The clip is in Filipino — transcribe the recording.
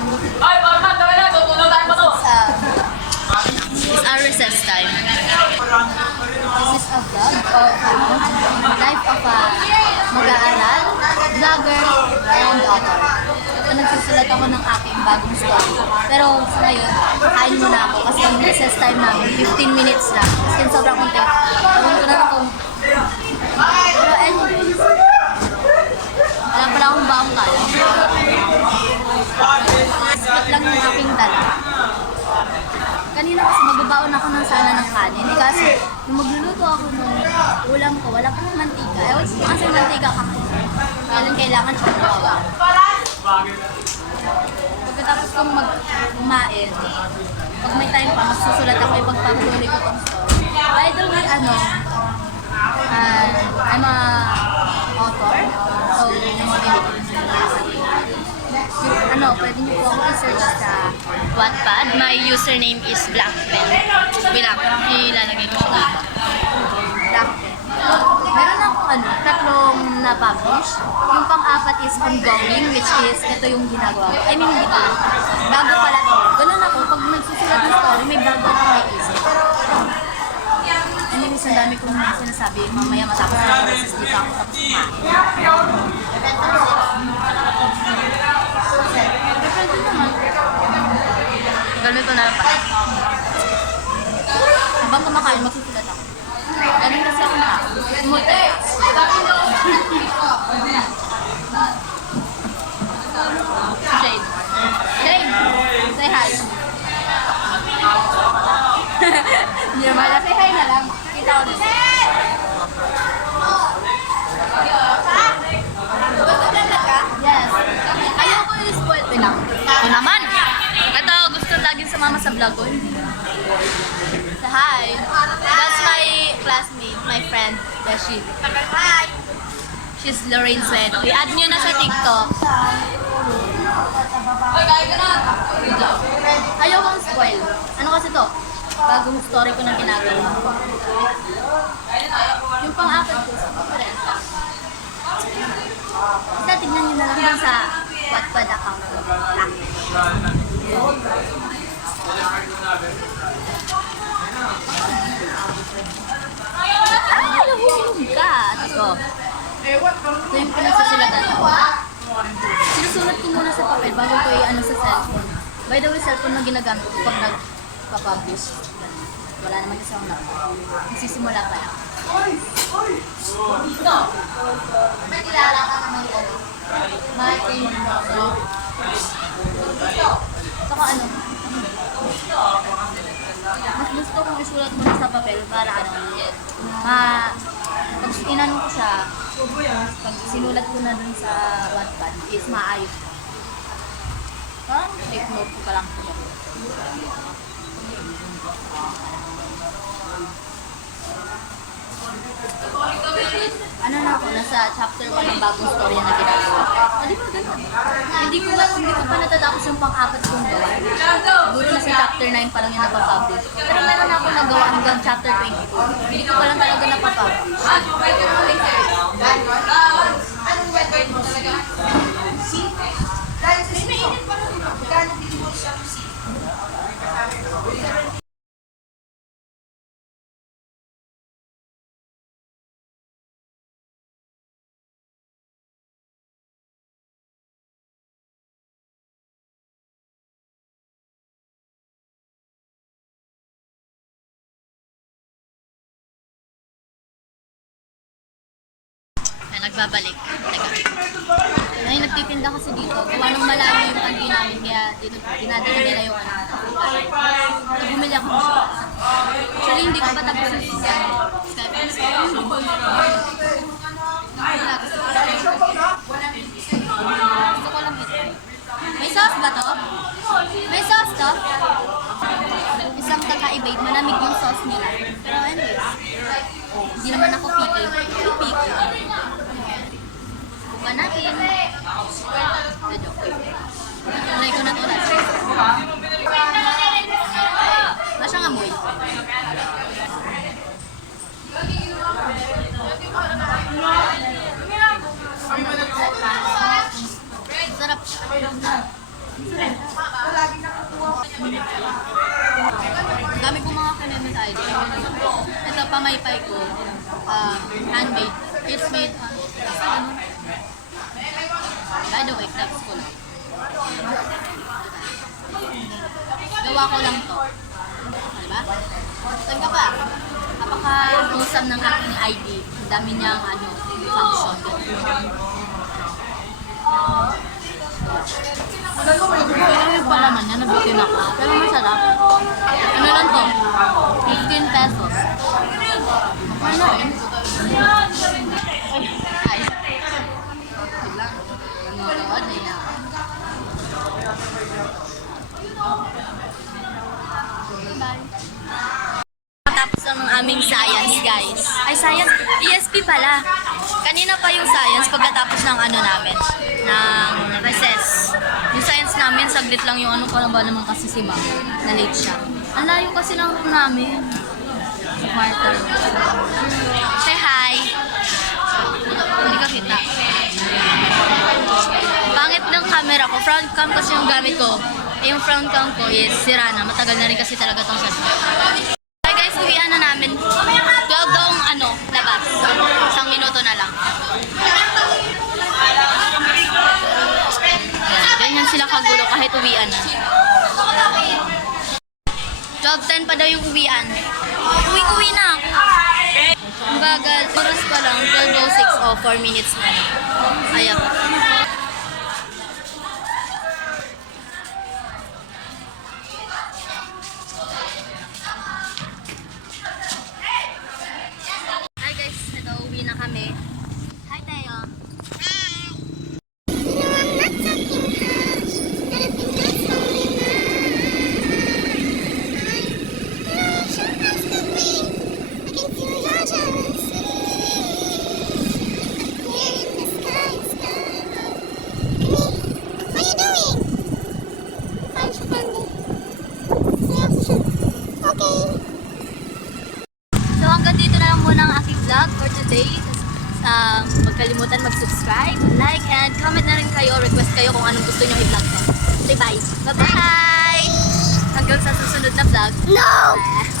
kanin. Ay, Barman, tara na, tutulutan mo to. It's our recess time. This is a vlog of life of a mag-aaral, vlogger, and author. Ito nagsusulat ako ng aking bagong story. Pero sa ngayon, kain muna ako kasi yung recess time namin, 15 minutes lang. Kasi sobrang konti. Ewan ko na lang kung... Pero anyways, wala pala akong baong kala. Skip lang yung aking dala. Kanina kasi magbabaon ako ng sana ng kanin. Eh, kasi nung magluluto ako ng ulam ko, wala pang mantika. Ewan ko kasi mantika ka. Kailangan siya nawawa. Pagkatapos kong kumain, pag may time pa, magsusulat ako, ipagpapatuloy ko itong story. By the way, I'm a author. So, pwede niyo po ako i-search sa Wattpad. My username is Blackpen. Ilalagay ko siya dito. Blackpen. Meron akong tatlong na-publish. Yung pang-apat is ongoing, which is ito yung ginagawa ko. I mean, hindi pa. Bago pala to. Ganun ako, pag nagsusulat ng story, may bago ako may isip. Anyways, ang dami kong sinasabi. Mamaya matapos na ako, dito ako tapos kumain. Ganito na lang pala. Habang kumakain, magsusulat ako. Ganun kasi ako na. Multitask. Jade. Jade! Say hi. Hindi naman na. Say hi na lang. Kita ko dito. Yes. Ayaw ko yung spoil. Pinang. Ito naman. Ito, gusto laging sumama sa vlog ko. Say hi. That's my classmate, my friend, Beshi. Hi. She's Lorraine Sueno. I-add nyo na sa TikTok. Ayaw kong spoil. Ano kasi to? Bagong story ko na ginagawa. Yung pang-apat ko, basta tignan nyo na lang dun sa Wattpad account ko. Nahulog ka! Ito. Ito yung pinagsusulatan ko. Sinusulat ko muna sa papel bago ko i-ano sa cellphone. By the way, cellphone na ginagamit ko pag nagpa-publish. Wala naman kasi akong laptop. Nagsisimula pa lang. May kilala ka naman yun. Martin. Saka mas gusto kong isulat muna sa papel para pag inanong ko siya, pag sinulat ko na dun sa Wattpad is maayos. Parang take note ko pa lang ko. Ano na ako, nasa chapter 1 ng bagong story na ginagawa. Di ba ganun? Hindi ko pa natatapos yung pang-apat kong gawa. Siguro nasa chapter 9 pa lang yung napapublish. Pero meron ako nagawa hanggang chapter 22. Hindi ko pa lang talaga napapublish. Anong wet mo talaga? Dahil sa sino, gano'n din mo siya si. Nagbabalik. Ay, nagtitinda kasi dito. Gawa ng malayo yung kanti namin, kaya dito dinadala nila yung So, bumili ako ng siya. Actually, hindi ko pa tapos yung Skype. Gusto ko lang ito. May sauce ba to? May sauce to? Isang kakaibay, malamig yung sauce nila. Pero anyways, hindi naman ako picky. Picky. Buka natin. Tunay ko na to lahat. Masyang amoy. Sarap. Ang dami kong mga kinamit ID. Ito, pamaypay ko. Handmade. It's made, ano? By the way, flex ko lang. Gawa ko lang to. Diba? Saan ka pa? Napaka-usap ng aking ID. Ang dami niyang function. Ano pa naman yan? Nabitin ako. Pero masarap. Ano lang to? 15 pesos. Ano eh? Ay. Biglang. Nanonood na yan. Bye. Tapos ang aming science, guys. Ay, science? ESP pala. Kanina pa yung science pagkatapos ng namin, ng recess. Yung science namin, saglit lang yung pa ba naman kasi si ma'am, na late siya. Ang layo kasi ng room namin. Quarter. Say hi. Hindi ka kita. Pangit ng camera ko. Front cam kasi yung gamit ko. Yung front cam ko is sira na. Matagal na rin kasi talaga tong set. Uwian na namin. 12 daw labas. Isang minuto na lang. Yan, ganyan sila kagulo kahit uwian na. 12:10 pa daw yung uwian. Uwi na ako. Ang bagal. Oras pa lang. 12:06 o 4 minutes na. Ayaw. Uwi na kami. Hi, Tayo. So hanggang dito na lang muna ang aking vlog for today. Huwag kalimutan mag-subscribe, like, and comment na rin kayo, request kayo kung anong gusto nyo i-vlog natin. Say bye! Bye-bye! Hanggang sa susunod na vlog. No!